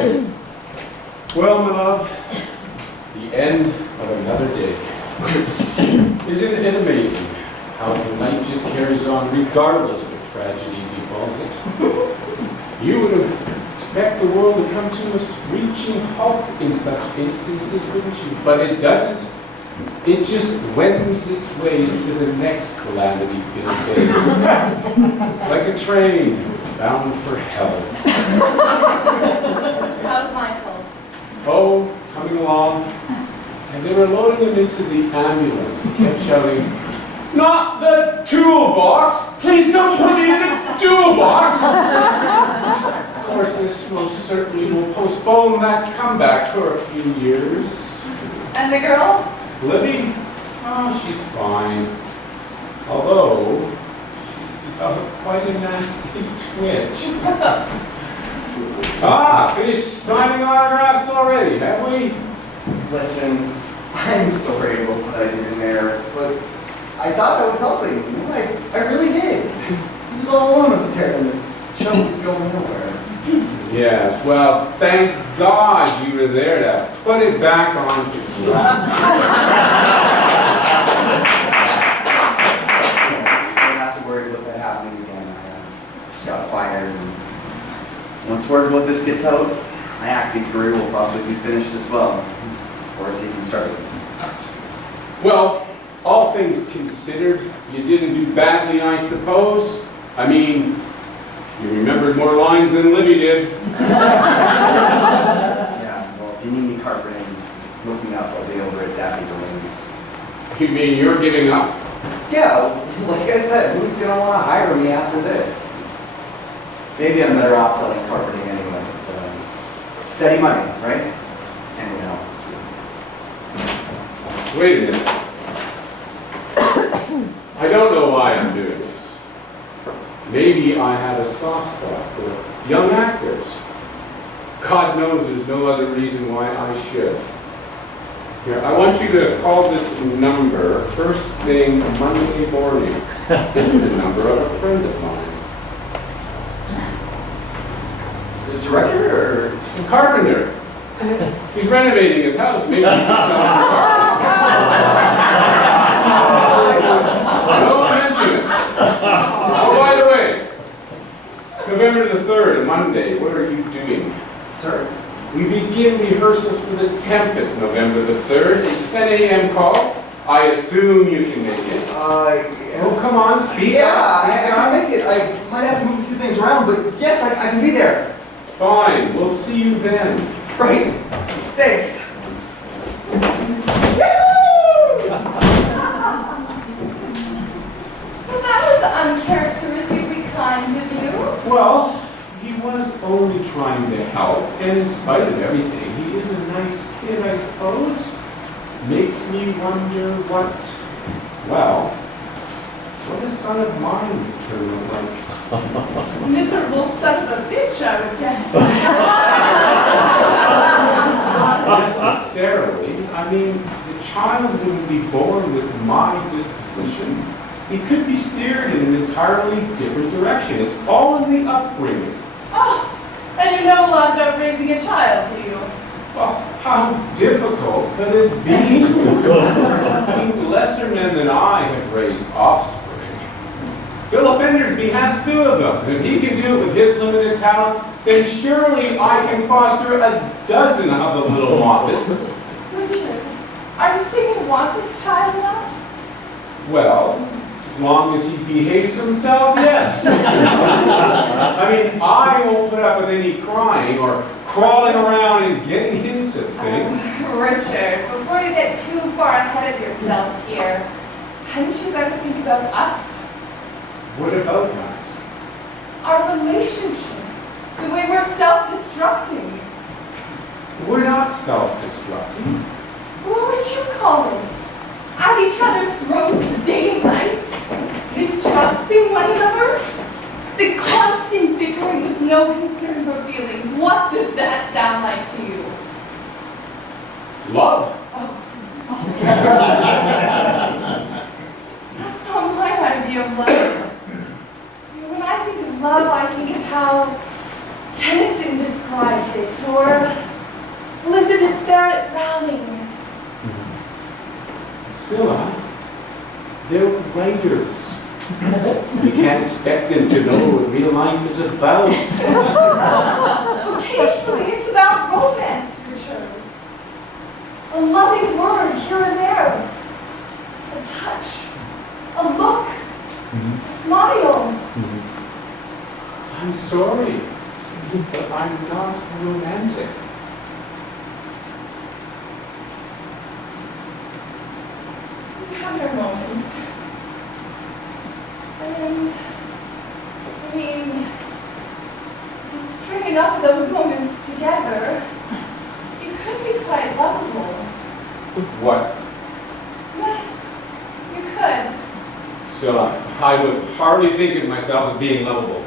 Well, my love, the end of another day. Isn't it amazing how the night just carries on regardless what tragedy befalls it? You would expect the world to come to a screeching halt in such instances, wouldn't you? But it doesn't. It just wends its way to the next calamity, it'll say. Like a train bound for hell. How's Michael? Oh, coming along. As they were loading him into the ambulance, he kept shouting, "Not the toolbox! Please don't put me in the toolbox!" Of course, this most certainly will postpone that comeback for a few years. And the girl? Libby? Oh, she's fine. Although, she's developed quite a nasty twitch. Finished signing autographs already, have we? Listen, I'm sorry about what I did in there, but I thought I was helping. You know, I really did. He was all alone up there, and the show was going nowhere. Yes, well, thank God you were there to put it back on track. I don't have to worry about that happening again. I just got fired, and once word about this gets out, my acting career will probably be finished as well, before it's even started. Well, all things considered, you didn't do badly, I suppose. I mean, you remembered more lines than Libby did. Yeah, well, if you need me carpeting, look me up. I'll be over at Daffy Delaney's. You mean you're giving up? Yeah, like I said, who's going to want to hire me after this? Maybe I'm better off selling carpeting anyway. It's steady money, right? And now. Wait a minute. I don't know why I'm doing this. Maybe I have a soft spot for young actors. God knows there's no other reason why I should. Here, I want you to call this number first thing Monday morning. It's the number of a friend of mine. The director or? The carpenter. He's renovating his house. Maybe he can sell for carpet. Don't mention it. Oh, by the way, November the 3rd, Monday, what are you doing? Sir. We begin rehearsals for The Tempest, November the 3rd. It's 10 a.m. call. I assume you can make it. Yeah. Oh, come on, speak Yeah, up. I can make it. I might have to move a few things around, but yes, I can be there. Fine, we'll see you then. Right. Thanks. Well, that was uncharacteristically kind of you. Well, he was only trying to help, and in spite of everything, he is a nice kid, I suppose. Makes me wonder what a son of mine would turn out like. Miserable son of a bitch, I would guess. Not necessarily. I mean, the child wouldn't be born with my disposition. He could be steered in an entirely different direction. It's all in the upbringing. Oh, and you know a lot about raising a child, do you? Well, how difficult could it be? I mean, lesser men than I have raised offspring. Philip Endersby has 2 of them. And if he can do it with his limited talents, then surely I can foster a dozen of the little moppets. Richard, are you saying you want this child now? Well, as long as he behaves himself, yes. I mean, I won't put up with any crying or crawling around and getting into things. Richard, before you get too far ahead of yourself here, hadn't you better think about us? What about us? Our relationship. The way we're self-destructing. We're not self-destructing. What would you call it? At each other's throats day and night? Mistrusting one another? The constant bickering with no concern for feelings. What does that sound like to you? Love. Oh. That's not my idea of love. When I think of love, I think of how Tennyson describes it. Or Elizabeth Barrett Browning. Cilla, they're writers. You can't expect them to know what real life is about. Occasionally it's about romance, Richard. A loving word here and there. A touch. A look. A smile. I'm sorry, but I'm not romantic. We have our moments. And, I mean, if you string enough of those moments together, it could be quite lovable. What? Yes, you could. Cilla, I would hardly think of myself as being lovable.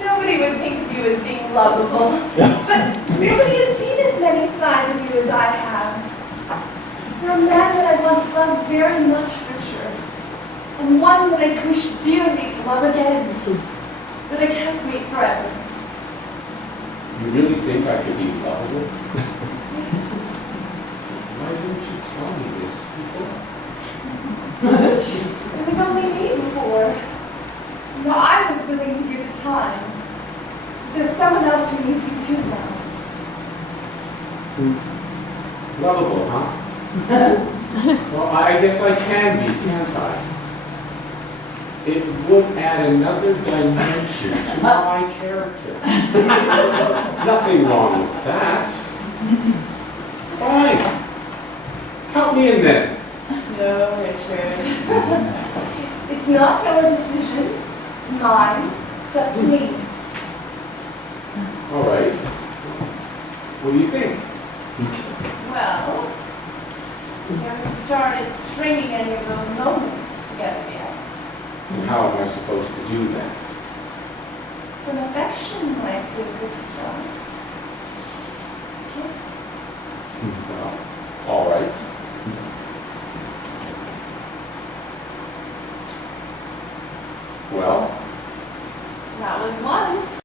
Nobody would think of you as being lovable, but nobody has seen as many sides of you as I have. You're a man that I once loved very much, Richard, and one that I wish dearly to love again, but I can't wait forever. You really think I could be lovable? Why didn't you tell me this before? It was only me before. No, I was willing to give it time. There's someone else who needs you too now. Lovable, huh? Well, I guess I can be, can't I? It would add another dimension to my character. Nothing wrong with that. Fine. Help me in then. No, Richard. It's not your decision. It's mine. It's up to me. All right. What do you think? Well, we haven't started stringing any of those moments together yet. And how am I supposed to do that? Some affection might